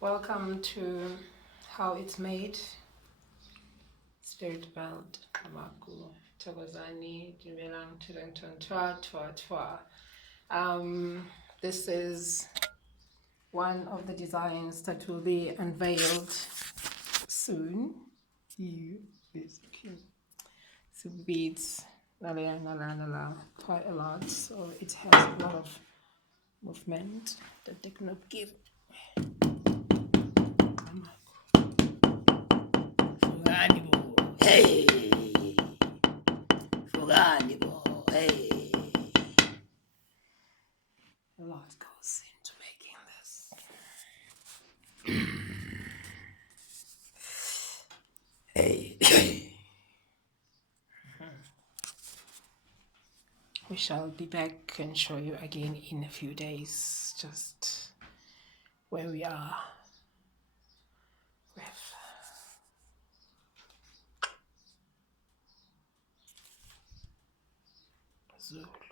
Welcome to how it's made. Spiritworld, Amaku, Togozani, Jimelang, Chilington, Twa. This is one of the designs that will be unveiled soon. So beads, quite a lot. So it has a lot of movement that they cannot give. Hey, hey. A lot goes into making this. Hey. We shall be back and show you again in a few days just where we are with Zulu.